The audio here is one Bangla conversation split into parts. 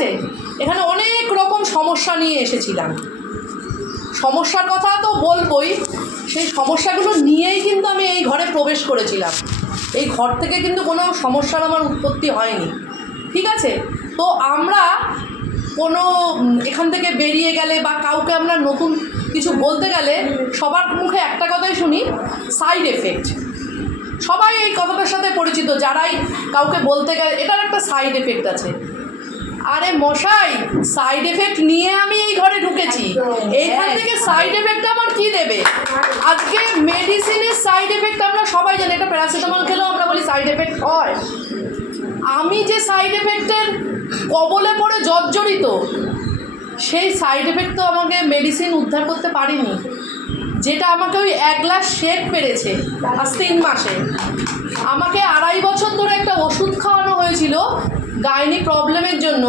আছে, এখানে অনেক রকম সমস্যা নিয়ে এসেছিলাম। সমস্যার কথা তো বলবই, সেই সমস্যাগুলো নিয়েই কিন্তু আমি এই ঘরে প্রবেশ করেছিলাম। এই ঘর থেকে কিন্তু কোনো সমস্যার আমার উৎপত্তি হয়নি, ঠিক আছে? তো আমরা কোনো এখান থেকে বেরিয়ে গেলে বা কাউকে আমরা নতুন কিছু বলতে গেলে সবার মুখে একটা কথাই শুনি, সাইড এফেক্ট। সবাই এই কথাটার সাথে পরিচিত, যারাই কাউকে বলতে গেলে এটার একটা সাইড এফেক্ট আছে। আরে মশাই, সাইড এফেক্ট নিয়ে আমি এই ঘরে ঢুকেছি, এইখান থেকে সাইড এফেক্ট আমার কি দেবে? আজকে মেডিসিনের সাইড এফেক্ট আমরা সবাই জানি, এটা প্যারাসিটামল খেলেও আমরা বলি সাইড এফেক্ট হয়। আমি যে সাইড এফেক্টের কবলে পড়ে জর্জরিত, সেই সাইড এফেক্ট তো আমাকে মেডিসিন উদ্ধার করতে পারিনি, যেটা আমাকে ওই 1 গ্লাস শেক পেরেছে আজ 3 মাসে। আমাকে 2.5 বছর ধরে একটা ওষুধ খাওয়ানো হয়েছিল গাইনি প্রবলেমের জন্য।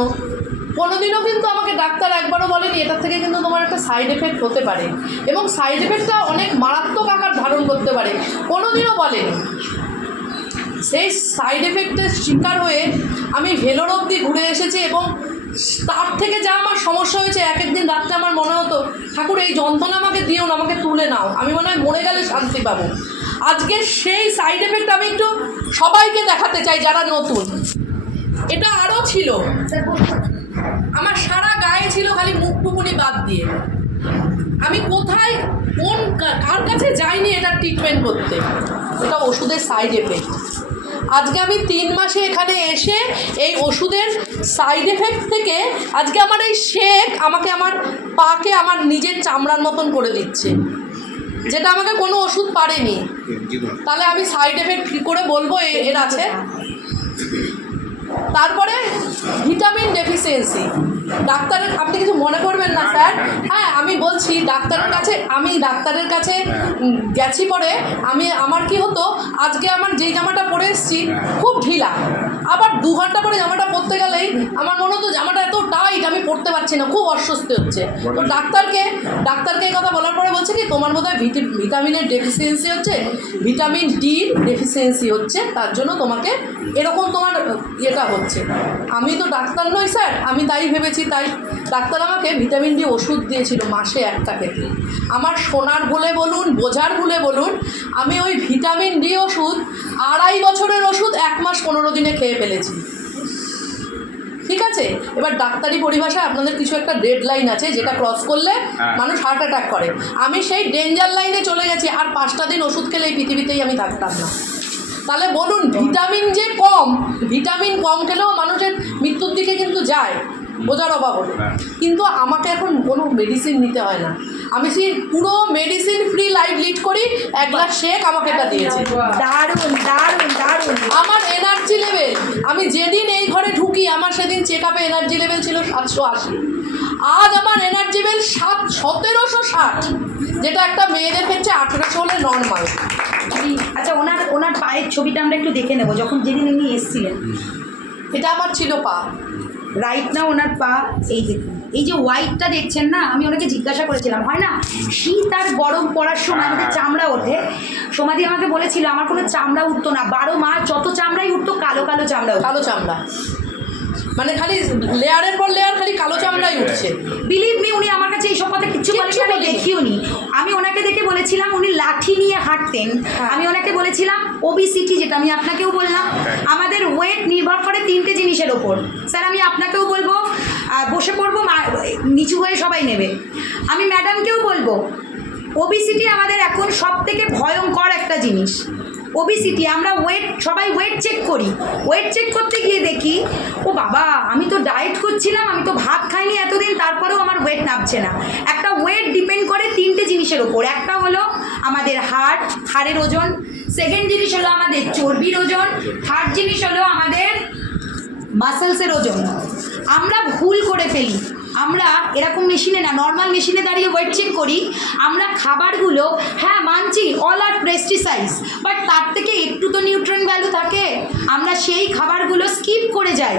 কোনোদিনও কিন্তু আমাকে ডাক্তার একবারও বলেনি এটার থেকে কিন্তু তোমার একটা সাইড এফেক্ট হতে পারে, এবং সাইড এফেক্টটা অনেক মারাত্মক আকার ধারণ করতে পারে, কোনোদিনও বলেনি। সেই সাইড এফেক্টের শিকার হয়ে আমি ভেলোর অবধি ঘুরে এসেছি, এবং তার থেকে যা আমার সমস্যা হয়েছে, এক একদিন রাত্রে আমার মনে হতো ঠাকুর এই যন্ত্রণা আমাকে দিও না, আমাকে তুলে নাও, আমি মনে হয় মরে গেলে শান্তি পাবো। আজকে সেই সাইড এফেক্ট আমি একটু সবাইকে দেখাতে চাই যারা নতুন। এটা আরও ছিল, আমার সারা গায়ে ছিল খালি মুখটুকুনি বাদ দিয়ে। আমি কোথায় কার কাছে যাইনি এটা ট্রিটমেন্ট করতে, এটা ওষুধের সাইড এফেক্ট। আজকে আমি 3 মাসে এখানে এসে এই ওষুধের সাইড এফেক্ট থেকে আজকে আমার এই শেক আমাকে আমার পাকে আমার নিজের চামড়ার মতন করে দিচ্ছে, যেটা আমাকে কোনো ওষুধ পারেনি। তাহলে আমি সাইড এফেক্ট কী করে বলবো এর আছে? তারপরে ভিটামিন ডেফিসিয়েন্সি। ডাক্তারের, আপনি কিছু মনে করবেন না স্যার, হ্যাঁ আমি বলছি, ডাক্তারের কাছে গেছি পরে আমার কি হতো, আজকে আমার যেই জামাটা পরে এসেছি খুব ঢিলা, আবার 2 ঘন্টা পরে জামাটা পরতে গেলেই আমার মনে হতো জামাটা এত টাইট আমি পরতে পারছি না, খুব অস্বস্তি হচ্ছে। তো ডাক্তারকে এই কথা বলার পরে বলছে কি তোমার বোধহয় ভিটামিনের ডেফিসিয়েন্সি হচ্ছে, ভিটামিন ডির ডেফিসিয়েন্সি হচ্ছে, তার জন্য তোমাকে এরকম তোমার ইয়েটা হচ্ছে। আমি তো ডাক্তার নই স্যার, আমি তাই ভেবেছি, তাই ডাক্তার আমাকে ভিটামিন ডি ওষুধ দিয়েছিল মাসে 1টা খেতে। আমার শোনার ভুলে বলুন, বোঝার ভুলে বলুন, আমি ওই ভিটামিন ডি ওষুধ 2.5 বছরের ওষুধ 1 মাস 15 দিনে খেয়ে ফেলেছি, ঠিক আছে? এবার ডাক্তারি পরিভাষায় আপনাদের কিছু একটা ডেড লাইন আছে, যেটা ক্রস করলে মানুষ হার্ট অ্যাটাক করে। আমি সেই ডেঞ্জার লাইনে চলে গেছি, আর 5টা দিন ওষুধ খেলে এই পৃথিবীতেই আমি থাকতাম না। তাহলে বলুন, ভিটামিন কম খেলেও মানুষের মৃত্যুর দিকে কিন্তু যায়, বোঝার অভাব হলে। কিন্তু আমাকে এখন কোনো মেডিসিন নিতে হয় না, আমি সেই পুরো মেডিসিন ফ্রি লাইফ লিড করি। 1 গ্লাস শেক আমাকে এটা দিয়েছে। দারুণ দারুণ দারুণ। আমার এনার্জি লেভেল, আমি যেদিন এই ঘরে ঢুকি আমার সেদিন চেক আপে এনার্জি লেভেল ছিল 780, আজ আমার এনার্জি লেভেল 1760, যেটা একটা মেয়েদের ক্ষেত্রে 1800 হলে নর্মাল। আচ্ছা, ওনার পায়ের ছবিটা আমরা একটু দেখে নেব, যখন যেদিন উনি এসেছিলেন। এটা আমার ছিল পা, রাইট না ওনার পা। এই দেখুন, এই যে হোয়াইটটা দেখছেন না, আমি ওনাকে জিজ্ঞাসা করেছিলাম, হয় না শীত আর গরম পড়ার সময় আমাদের চামড়া ওঠে, সমাধি আমাকে বলেছিল আমার কোনো চামড়া উঠতো না, 12 মাস যত চামড়াই উঠতো কালো কালো চামড়া, মানে খালি লেয়ারের পর লেয়ার খালি কালো চামড়াই উঠছে। বিলিভ মি, উনি আমার কাছে এইসব কথা কিচ্ছু বলেনি, আমি দেখিও নি। আমি ওনাকে দেখে বলেছিলাম উনি লাঠি নিয়ে হাঁটতেন। আমি ওনাকে বলেছিলাম ওবিসিটি, যেটা আমি আপনাকেও বললাম, আমাদের ওয়েট নির্ভর করে 3টে জিনিসের ওপর। স্যার আমি আপনাকেও বলবো, বসে পড়বো নিচু হয়ে সবাই নেবে, আমি ম্যাডামকেও বলবো, ওবিসিটি আমাদের এখন সব থেকে ভয়ঙ্কর একটা জিনিস। ওবিসিটি, আমরা সবাই ওয়েট চেক করি, ওয়েট চেক করতে গিয়ে দেখি ও বাবা, আমি তো ডায়েট করছিলাম, আমি তো ভাত খাইনি এতদিন, তারপরেও আমার ওয়েট নামছে না। একটা ওয়েট ডিপেন্ড করে 3টে জিনিসের ওপর। একটা হলো আমাদের হাড়ের ওজন, সেকেন্ড জিনিস হলো আমাদের চর্বির ওজন, থার্ড জিনিস হলো আমাদের মাসেলসের ওজন। আমরা ভুল করে ফেলি, আমরা এরকম মেশিনে না, নর্মাল মেশিনে দাঁড়িয়ে ওয়েট চেক করি। আমরা খাবারগুলো, হ্যাঁ মানছি অল আর পেস্টিসাইডস, বাট তার থেকে একটু তো নিউট্রিয়েন্ট ভ্যালু থাকে, আমরা সেই খাবারগুলো স্কিপ করে যাই।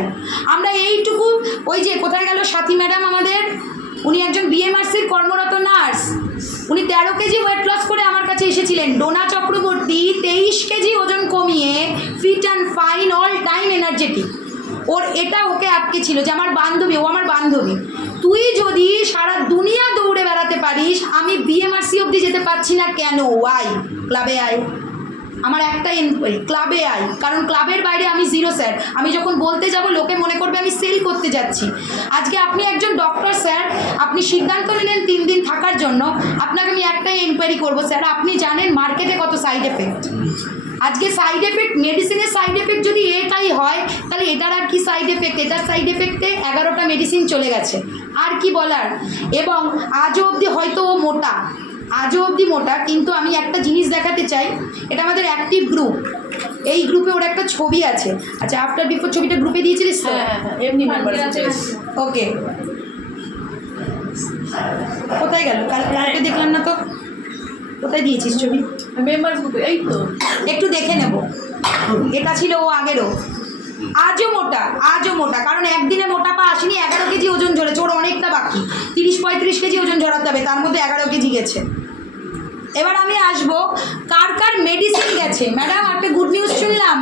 আমরা এইটুকু, ওই যে কোথায় গেল সাথী ম্যাডাম আমাদের, উনি একজন বিএমআরসির কর্মরত নার্স, উনি 13 কেজি ওয়েট লস করে আমার কাছে এসেছিলেন। ডোনা চক্রবর্তী 23 কেজি ওজন কমিয়ে fit and fine, all time energetic. ওর এটা ওকে আটকে ছিল যে আমার বান্ধবী, ও আমার বান্ধবী। তুই যদি সারা দুনিয়া দৌড়ে বেড়াতে পারিস, আমি বিএমআরসি অবধি যেতে পারছি না কেন? ওয়াই? ক্লাবে আয়, আমার একটা এনকোয়ারি, ক্লাবে আয়, কারণ ক্লাবের বাইরে আমি জিরো স্যার। আমি যখন বলতে যাব লোকে মনে করবে আমি সেল করতে যাচ্ছি। আজকে আপনি একজন ডক্টর স্যার, আপনি সিদ্ধান্ত নিলেন 3 দিন থাকার জন্য, আপনাকে আমি একটাই এনকোয়ারি করবো স্যার, আপনি জানেন মার্কেটে কত সাইড এফেক্ট? আজকে সাইড এফেক্ট, মেডিসিনের সাইড এফেক্ট যদি এটাই হয়, তাহলে এটার আর কি সাইড এফেক্ট? এটার সাইড এফেক্টে 11টা মেডিসিন চলে গেছে, আর কি বলার। এবং আজও অবধি হয়তো ও মোটা, আজও অবধি মোটা, কিন্তু আমি একটা জিনিস দেখাতে চাই, এটা আমাদের অ্যাক্টিভ গ্রুপ, এই গ্রুপে ওর একটা ছবি আছে। আচ্ছা, আফটার বিফোর ছবিটা গ্রুপে দিয়েছিলিস তো? হ্যাঁ, এমনি মেম্বার ওকে, কোথায় গেল? কালকে দেখলাম না তো, কোথায় দিয়েছিস ছবি? মেম্বার গ্রুপে, এই তো একটু দেখে নেব। এটা ছিল ও আগেরও। আজও মোটা, আজও মোটা, কারণ একদিনে মোটাপা আসেনি, 11 কেজি ওজন ঝরেছে, ওর অনেকটা বাকি, 30-35 কেজি ওজন ঝরাতে হবে, তার মধ্যে 11 কেজি গেছে। এবার আমি আসবো কার কার মেডিসিন গেছে। ম্যাডাম, একটা গুড নিউজ শুনলাম,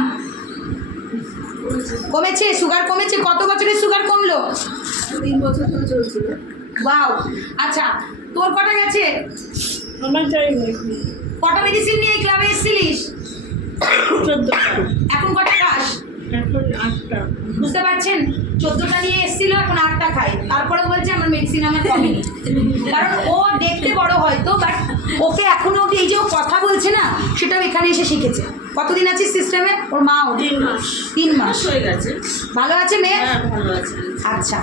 কমেছে, সুগার কমেছে। কত বছরের সুগার কমলো? 3 বছর ধরে চলছিল। বাও। আচ্ছা, তোর কটা গেছে? আমার চাই কটা মেডিসিন নিয়ে এই ক্লাবে এসেছিলিস? 14টা, এখন কটা খাস? এখন 8টা। বুঝতে পারছেন, 14টা নিয়ে এসেছিল, এখন 8টা খাই, তারপরে বলছে আমার মেডিসিন আমার কমেনি। কারণ ও দেখতে বড় হয়তো, বাট ওকে এখনো অব্দি এই যে ও কথা বলছে না, সেটাও এখানে এসে শিখেছে। কতদিন আছিস সিস্টেমে? ওর মা 3 মাস। 3 মাস হয়ে গেছে। ভালো আছে মেয়ে? হ্যাঁ, ভালো আছে। আচ্ছা,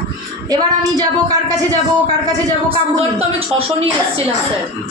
এবার আমি যাব কার কাছে যাব, কার কাছে যাব? কাকুর। তো আমি 600 নিয়ে এসেছিলাম স্যার।